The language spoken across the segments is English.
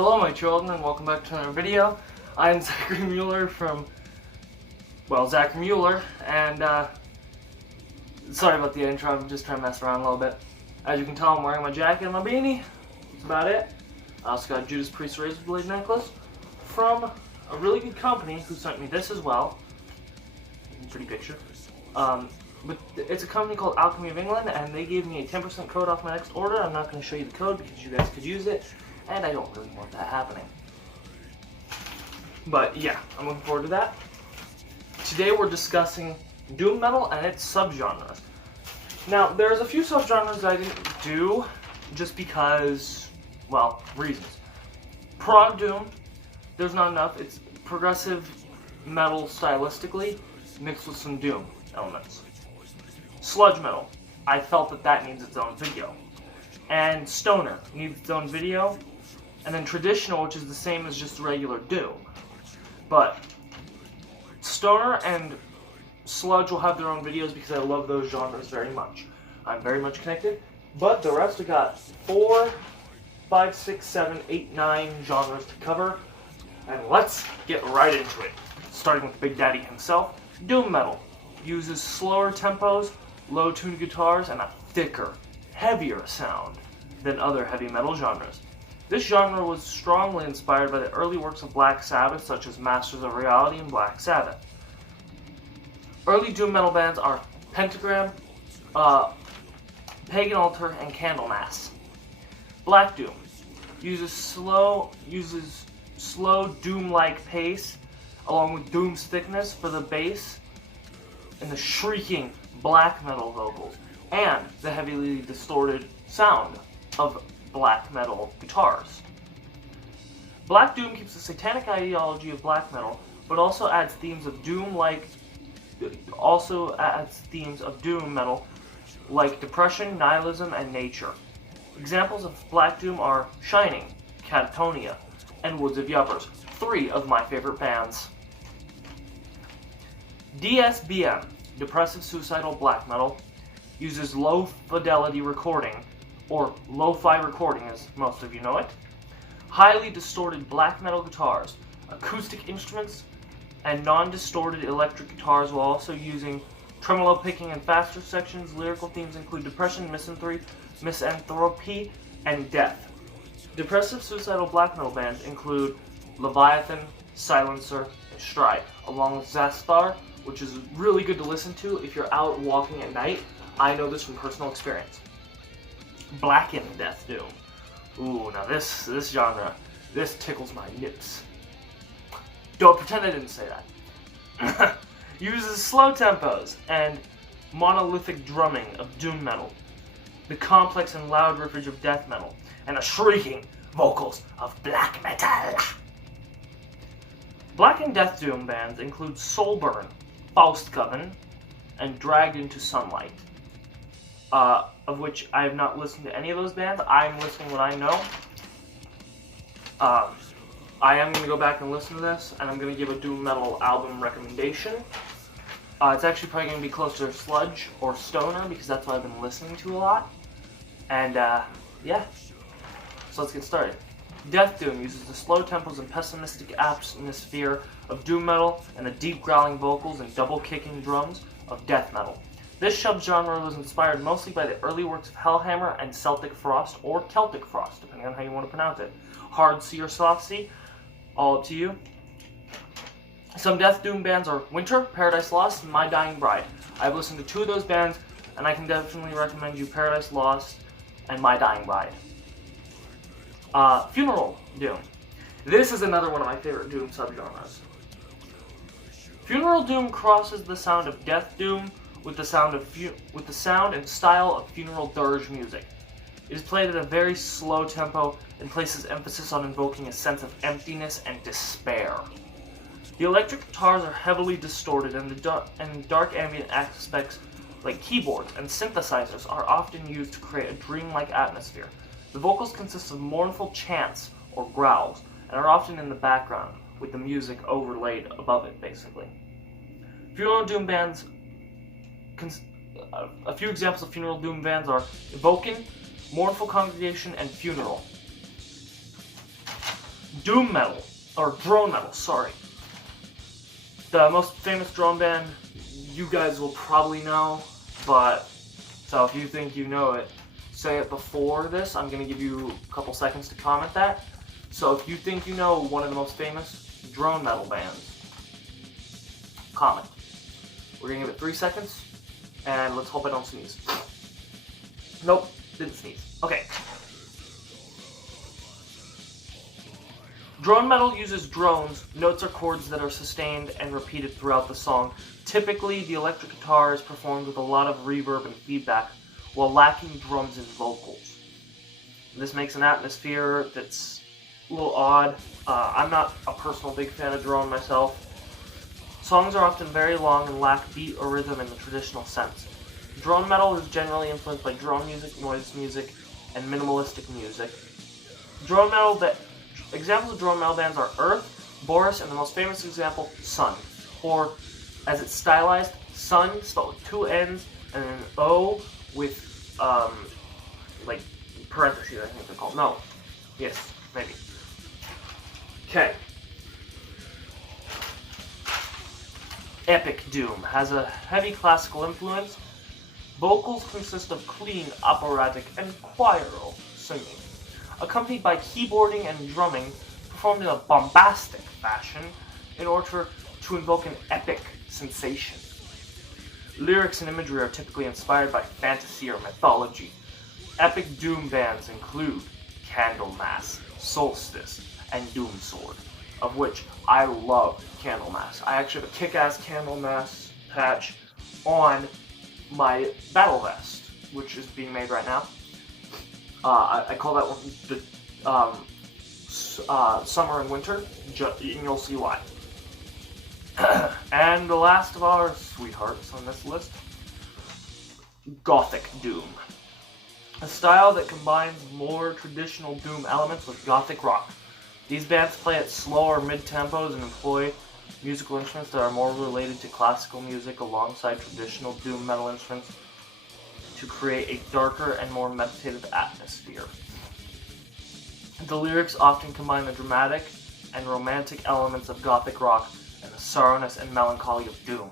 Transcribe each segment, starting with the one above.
Hello my children and welcome back to another video. I'm Zachary Mueller from, Zach Mueller, and sorry about the intro, I'm just trying to mess around a little bit. As you can tell, I'm wearing my jacket and my beanie. That's about it. I also got Judas Priest razor blade necklace from a really good company who sent me this as well. Pretty picture. But it's a company called Alchemy of England, and they gave me a 10% code off my next order. I'm not going to show you the code because you guys could use it, and I don't really want that happening. But yeah, I'm looking forward to that. Today we're discussing doom metal and its subgenres. Now, there's a few subgenres that I didn't do just because, reasons. Prog doom, there's not enough. It's progressive metal stylistically mixed with some doom elements. Sludge metal, I felt that needs its own video. And stoner needs its own video. And then traditional, which is the same as just regular doom. But stoner and sludge will have their own videos because I love those genres very much. I'm very much connected. But the rest, we got 4, 5, 6, 7, 8, 9 genres to cover. And let's get right into it. Starting with Big Daddy himself, doom metal uses slower tempos, low-tuned guitars, and a thicker, heavier sound than other heavy metal genres. This genre was strongly inspired by the early works of Black Sabbath, such as Masters of Reality and Black Sabbath. Early doom metal bands are Pentagram, Pagan Altar, and Candlemass. Black doom uses slow doom-like pace, along with doom's thickness for the bass, and the shrieking black metal vocals, and the heavily distorted sound of black metal guitars. Black doom keeps the satanic ideology of black metal, but also adds themes of doom metal like depression, nihilism, and nature. Examples of black doom are Shining, Catatonia, and Woods of Yuppers, 3 of my favorite bands. DSBM, Depressive Suicidal Black Metal, uses low-fidelity recording, or lo-fi recording as most of you know it, highly distorted black metal guitars, acoustic instruments, and non-distorted electric guitars while also using tremolo picking and faster sections. Lyrical themes include depression, misanthropy, and death. Depressive Suicidal Black Metal bands include Leviathan, Silencer, and Stride, along with Zastar, which is really good to listen to if you're out walking at night. I know this from personal experience. Blackened death doom. Ooh, now this genre, this tickles my nips. Don't pretend I didn't say that. Uses slow tempos and monolithic drumming of doom metal, the complex and loud riffage of death metal, and the shrieking vocals of black metal. Black and death doom bands include Soulburn, Faustcoven, and Dragged into Sunlight, of which I have not listened to any of those bands. I'm listening what I know. I am going to go back and listen to this, and I'm going to give a doom metal album recommendation. It's actually probably going to be closer to sludge or stoner, because that's what I've been listening to a lot. And, yeah. So let's get started. Death doom uses the slow tempos and pessimistic atmosphere of doom metal and the deep growling vocals and double kicking drums of death metal. This subgenre was inspired mostly by the early works of Hellhammer and Celtic Frost, or Celtic Frost, depending on how you want to pronounce it. Hard C or Soft C, all up to you. Some death doom bands are Winter, Paradise Lost, and My Dying Bride. I've listened to 2 of those bands, and I can definitely recommend you Paradise Lost and My Dying Bride. Funeral doom. This is another one of my favorite doom subgenres. Funeral doom crosses the sound of death doom with the sound and style of funeral dirge music. It is played at a very slow tempo and places emphasis on invoking a sense of emptiness and despair. The electric guitars are heavily distorted, and the dark ambient aspects like keyboards and synthesizers are often used to create a dreamlike atmosphere. The vocals consist of mournful chants or growls and are often in the background with the music overlaid above it, basically. Funeral doom bands, a few examples of funeral doom bands are Evoken, Mournful Congregation, and Funeral. doom metal, or drone metal, sorry. The most famous drone band you guys will probably know, but, so if you think you know it, say it before this. I'm going to give you a couple seconds to comment that. So if you think you know one of the most famous drone metal bands, comment. We're going to give it 3 seconds, and let's hope I don't sneeze. Nope, didn't sneeze. Okay. Drone metal uses drones, notes or chords that are sustained and repeated throughout the song. Typically, the electric guitar is performed with a lot of reverb and feedback, while lacking drums and vocals. This makes an atmosphere that's a little odd. I'm not a personal big fan of drone myself. Songs are often very long and lack beat or rhythm in the traditional sense. Drone metal is generally influenced by drone music, noise music, and minimalistic music. Examples of drone metal bands are Earth, Boris, and the most famous example, Sun. Or, as it's stylized, Sun, spelled with 2 N's, and an O with, like, parentheses, I think they're called. No. Yes, maybe. Okay. Epic doom has a heavy classical influence. Vocals consist of clean, operatic, and choral singing, accompanied by keyboarding and drumming, performed in a bombastic fashion in order to invoke an epic sensation. Lyrics and imagery are typically inspired by fantasy or mythology. Epic doom bands include Candlemass, Solstice, and Doomsword, of which I love Candlemass. I actually have a kick-ass Candlemass patch on my battle vest, which is being made right now. I call that one the summer and winter, and you'll see why. And the last of our sweethearts on this list, Gothic Doom. A style that combines more traditional doom elements with gothic rock. These bands play at slower mid-tempos and employ musical instruments that are more related to classical music alongside traditional doom metal instruments to create a darker and more meditative atmosphere. The lyrics often combine the dramatic and romantic elements of gothic rock and the sorrowness and melancholy of doom,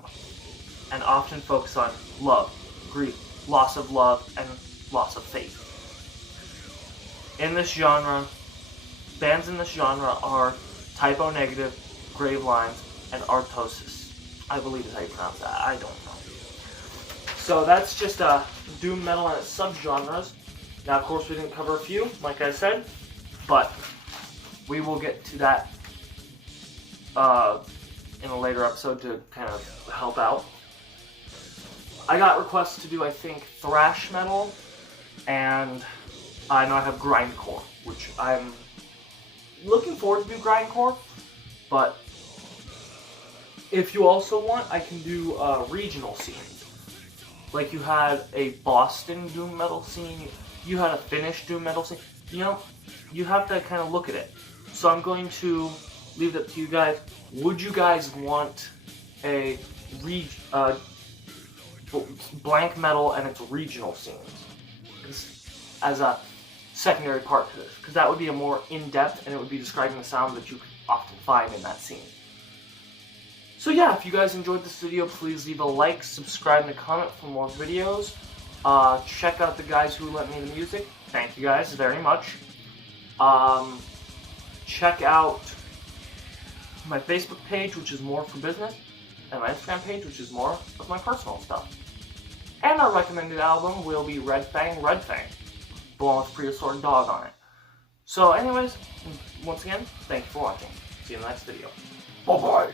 and often focus on love, grief, loss of love, and loss of faith. In this genre, bands in this genre are Typo Negative, Gravelines, and Artosis. I believe is how you pronounce that. I don't know. So that's just doom metal and its subgenres. Now, of course, we didn't cover a few, like I said, but we will get to that in a later episode to kind of help out. I got requests to do, I think, thrash metal, and I know I have grindcore, which I'm looking forward to do grindcore, but if you also want, I can do regional scenes. Like you had a Boston doom metal scene, you had a Finnish doom metal scene. You know, you have to kind of look at it. So I'm going to leave it up to you guys. Would you guys want a blank metal and its regional scenes as a secondary part to this? Because that would be a more in-depth, and it would be describing the sound that you could often find in that scene. So yeah, if you guys enjoyed this video, please leave a like, subscribe, and a comment for more videos. Check out the guys who lent me the music. Thank you guys very much. Check out my Facebook page, which is more for business, and my Instagram page, which is more of my personal stuff. And our recommended album will be Red Fang, the one with Prehistoric Dog on it. So anyways, once again, thank you for watching. See you in the next video. Bye-bye!